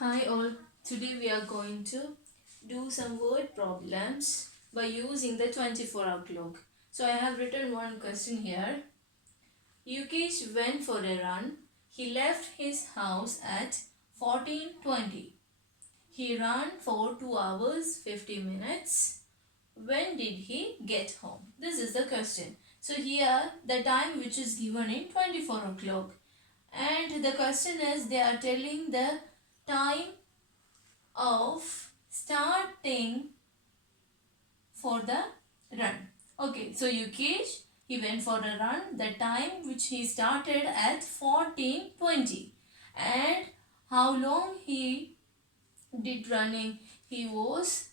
Hi all, today we are going to do some word problems by using the 24-hour clock. So I have written one question here. Yukesh went for a run. He left his house at 14:20. He ran for 2 hours 50 minutes. When did he get home? This is the question. So here the time which is given in 24 o'clock. And the question is they are telling the time of starting for the run. Okay, so Yukesh, he went for a run. The time which he started at 14:20. And how long he did running? He was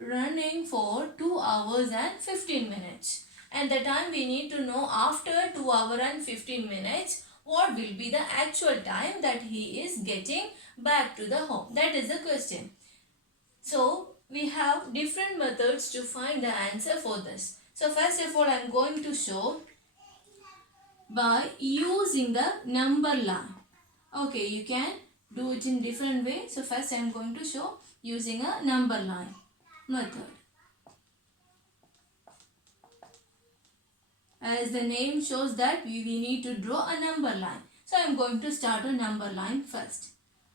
running for 2 hours and 15 minutes. And the time we need to know after 2 hours and 15 minutes, what will be the actual time that he is getting back to the home? That is the question. So we have different methods to find the answer for this. So first of all, I am going to show by using the number line. Okay, you can do it in different way. So first I am going to show using a number line method. As the name shows that we need to draw a number line. So I am going to start a number line first.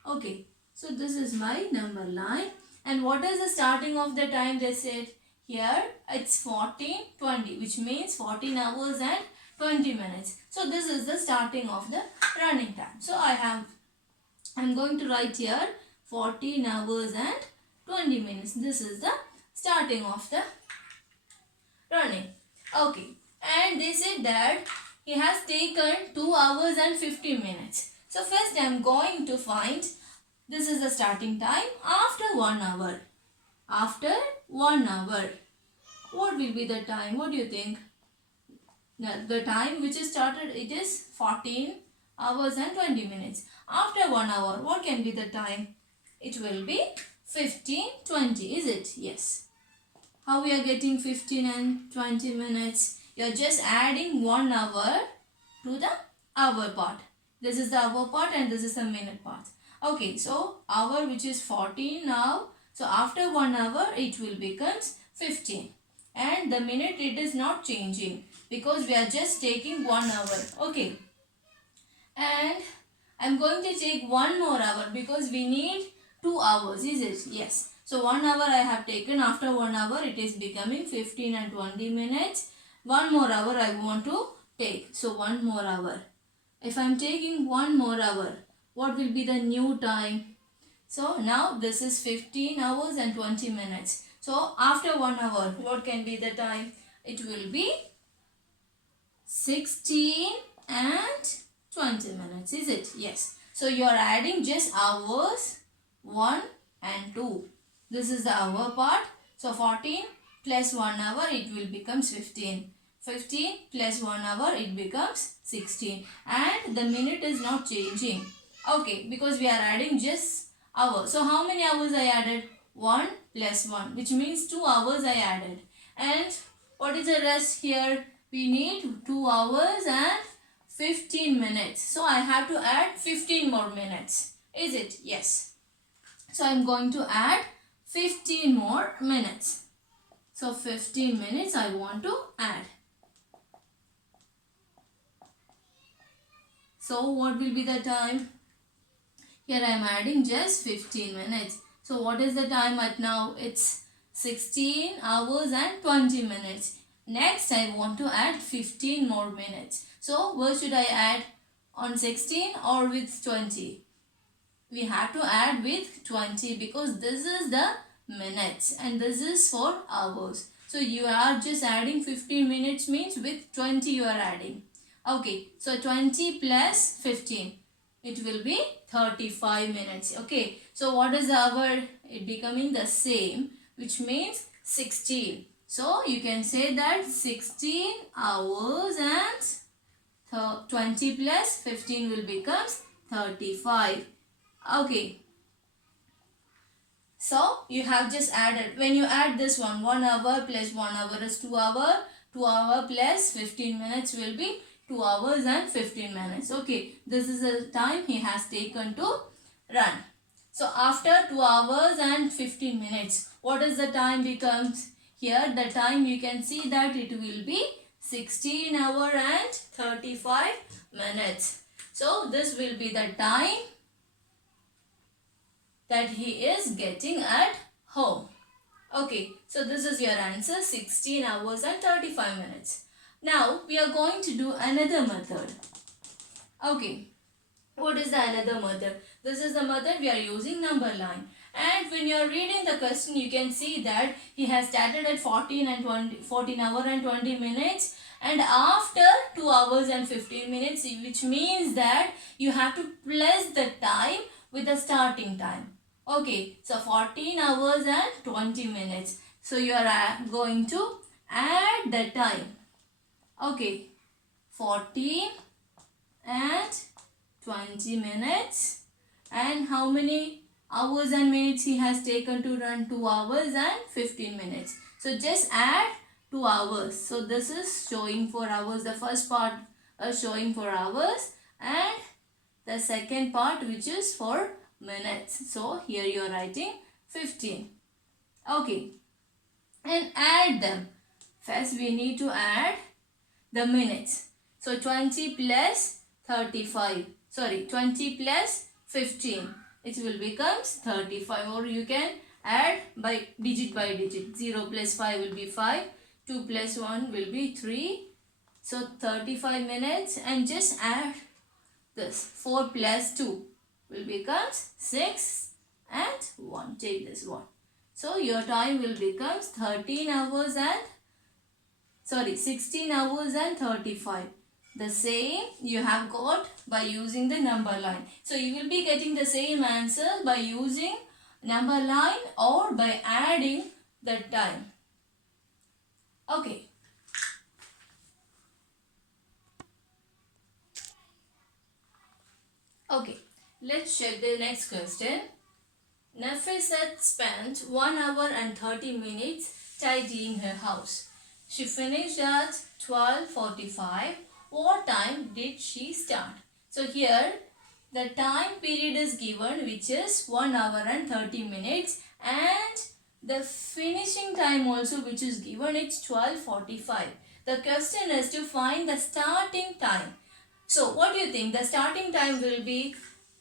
Okay, so this is my number line. And what is the starting of the time they said? Here it's 14:20, which means 14 hours and 20 minutes. So this is the starting of the running time. So I'm going to write here 14 hours and 20 minutes. This is the starting of the running. Okay. And they said that he has taken 2 hours and 50 minutes. So first I am going to find, this is the starting time after 1 hour. After 1 hour, what will be the time? What do you think? The time which is started, it is 14 hours and 20 minutes. After 1 hour, what can be the time? It will be 15:20, is it? Yes. How we are getting 15 and 20 minutes? You are just adding 1 hour to the hour part. This is the hour part and this is the minute part. Okay, so hour which is 14 now. So after 1 hour it will becomes 15. And the minute it is not changing because we are just taking 1 hour. Okay. And I'm going to take 1 more hour because we need 2 hours, is it? Yes. So 1 hour I have taken. After 1 hour it is becoming 15 and 20 minutes. 1 more hour I want to take. So 1 more hour. If I am taking 1 more hour, what will be the new time? So now this is 15 hours and 20 minutes. So after 1 hour, what can be the time? It will be 16 and 20 minutes, is it? Yes. So you are adding just hours 1 and 2. This is the hour part. So 14 plus 1 hour, it will become 15. 15 plus 1 hour, it becomes 16. And the minute is not changing. Okay, because we are adding just hour. So how many hours I added? 1 plus 1, which means 2 hours I added. And what is the rest here? We need 2 hours and 15 minutes. So I have to add 15 more minutes. Is it? Yes. So I am going to add 15 more minutes. So 15 minutes I want to add. So what will be the time? Here I am adding just 15 minutes. So what is the time at now? It's 16 hours and 20 minutes. Next I want to add 15 more minutes. So where should I add? On 16 or with 20? We have to add with 20 because this is the minutes and this is for hours. So you are just adding 15 minutes means with 20 you are adding. Okay, so 20 plus 15. It will be 35 minutes. Okay, so what is the hour? It becoming the same, which means 16. So you can say that 16 hours and 20 plus 15 will become 35. Okay. So you have just added. When you add this one, 1 hour plus 1 hour is 2 hour. 2 hour plus 15 minutes will be 2 hours and 15 minutes. Okay. This is the time he has taken to run. So after 2 hours and 15 minutes, what is the time becomes? Here the time you can see that it will be 16 hour and 35 minutes. So this will be the time that he is getting at home. Okay, so this is your answer, 16 hours and 35 minutes. Now we are going to do another method. Okay, what is the another method? This is the method we are using number line. And when you are reading the question, you can see that he has started at 14 hour and 20 minutes, and after 2 hours and 15 minutes, which means that you have to place the time with the starting time. Okay, so 14 hours and 20 minutes. So you are going to add the time. Okay, 14 and 20 minutes. And how many hours and minutes he has taken to run? 2 hours and 15 minutes. So just add 2 hours. So this is showing 4 hours. The first part is showing 4 hours, and the second part which is 4 minutes. So here you are writing 15. Okay, and add them. First we need to add the minutes. So 20 plus 35. Sorry, 20 plus 15. It will becomes 35, or you can add by digit. 0 plus 5 will be 5. 2 plus 1 will be 3. So 35 minutes, and just add this. 4 plus 2 will becomes 6 and 1. Take this one. So your time will becomes 16 hours and 35. The same you have got by using the number line. So you will be getting the same answer by using number line or by adding the time. Okay. Okay, let's check the next question. Nafisat spent 1 hour and 30 minutes tidying her house. She finished at 12:45. What time did she start? So here the time period is given, which is 1 hour and 30 minutes, and the finishing time also which is given, it's 12:45. The question is to find the starting time. So what do you think? The starting time will be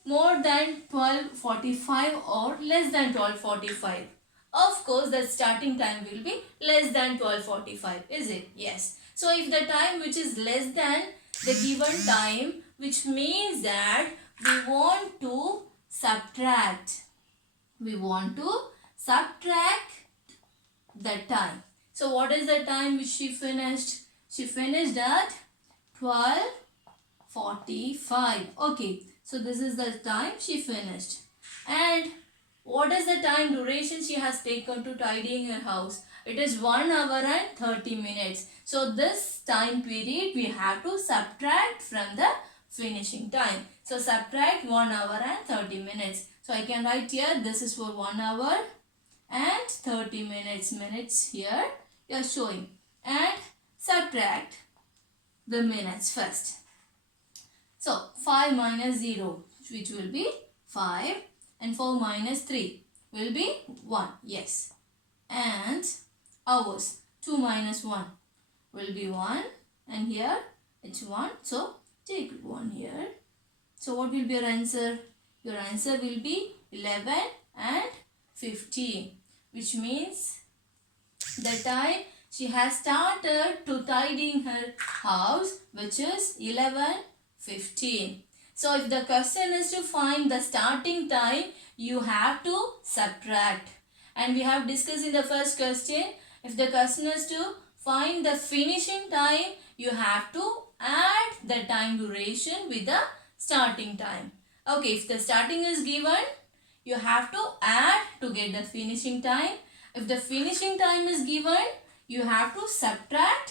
more than 12:45 or less than 12:45? Of course, the starting time will be less than 12:45, is it? Yes. So if the time which is less than the given time, which means that we want to subtract. We want to subtract the time. So what is the time which she finished? She finished at 12:45. Okay. So this is the time she finished. And what is the time duration she has taken to tidying her house? It is 1 hour and 30 minutes. So this time period we have to subtract from the finishing time. So subtract 1 hour and 30 minutes. So I can write here, this is for 1 hour and 30 minutes. Minutes here you are showing. And subtract the minutes first. So 5 minus 0, which will be 5, and 4 minus 3 will be 1. Yes. And hours, 2 minus 1 will be 1, and here it's 1. So take 1 here. So what will be your answer? Your answer will be 11 and 15, which means the time she has started to tidying her house, which is 11:15. So if the question is to find the starting time, you have to subtract. And we have discussed in the first question, if the question is to find the finishing time, you have to add the time duration with the starting time. Okay, if the starting is given, you have to add to get the finishing time. If the finishing time is given, you have to subtract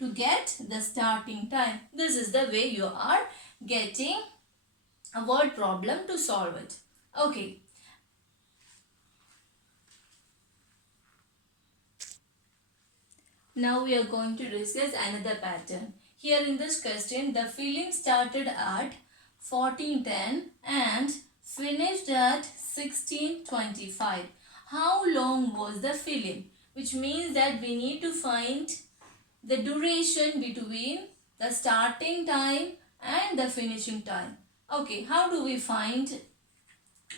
to get the starting time. This is the way you are getting a word problem to solve it. Okay. Now we are going to discuss another pattern. Here in this question, the film started at 14:10 and finished at 16:25. How long was the film? Which means that we need to find the duration between the starting time and the finishing time. Okay, how do we find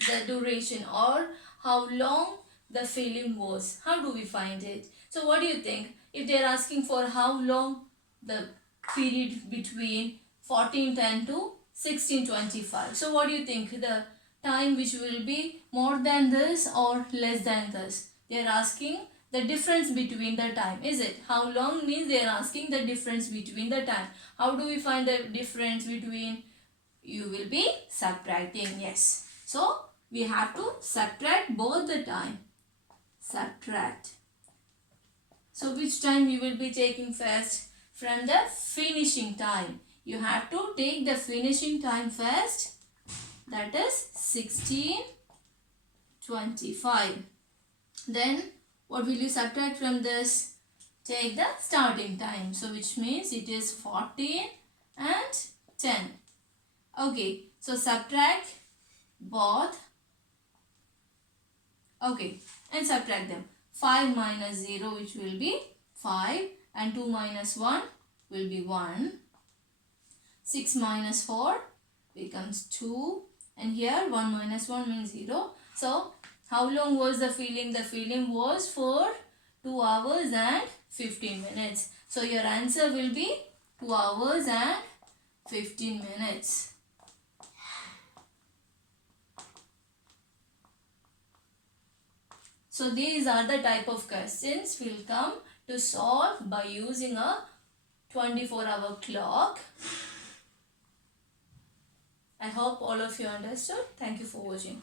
the duration or how long the film was? How do we find it? So what do you think? If they are asking for how long the period between 1410 to 1625. So what do you think? The time which will be more than this or less than this? They are asking the difference between the time. Is it? How long means they are asking the difference between the time. How do we find the difference between? You will be subtracting. Yes. So we have to subtract both the time. Subtract. So which time you will be taking first? From the finishing time. You have to take the finishing time first. That is 16:25. Then what will you subtract from this? Take the starting time. So which means it is 14 and 10. Okay. So subtract both. Okay. And subtract them. 5 minus 0 which will be 5 and 2 minus 1 will be 1. 6 minus 4 becomes 2 and here 1 minus 1 means 0. So how long was the film? The film was for 2 hours and 15 minutes. So your answer will be 2 hours and 15 minutes. So these are the type of questions we'll come to solve by using a 24-hour clock. I hope all of you understood. Thank you for watching.